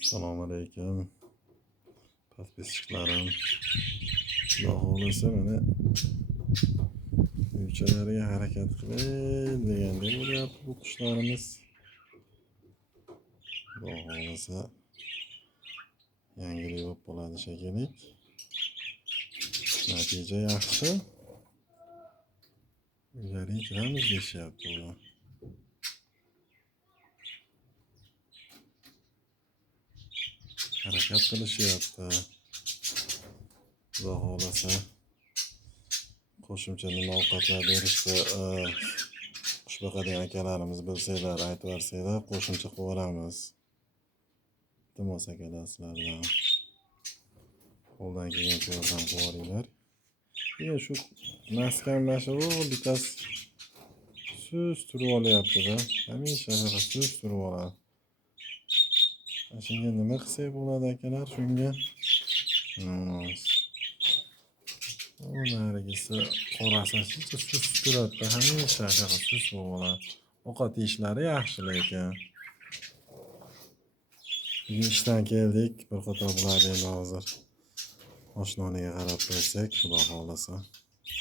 Assalomu alaykum. Podpischiklarim. Xudo xohlasa mana uychalarga harakat qilay degandek bo'lyapti bu qushlarimiz. Xudo xohlasa yangilik bo'lib qoladi shekilli. Natija yaxshi. Uylarga kiramiz deyishyapti ular. Harakat qilishyapti. Xudo xohlasa qo'shimcha nima ovqatlar berishdi, qush boqadigan akalarimiz bilsanglar, aytib bersanglar, qo'shimcha qilib yuboramiz. Iltimos akalar, sizlar bilan qo'ldan kelgancha yordam qilib yuboringlar. Shu maskanlashuv bittasi sust turib olyapti-da. Hamisha sust turib oladi. Shunga nima qilsak bo'ladi akalar shunga? Narigisi qorasi shuncha sust turadi, hamisha sust bo'lib oladi. Ovqat yeyishlari yaxshi lekin. Bugun ishdan keldik, bir qator bularni endi hozir oshnoniga qarab qo'ysak, xudo xohlasa.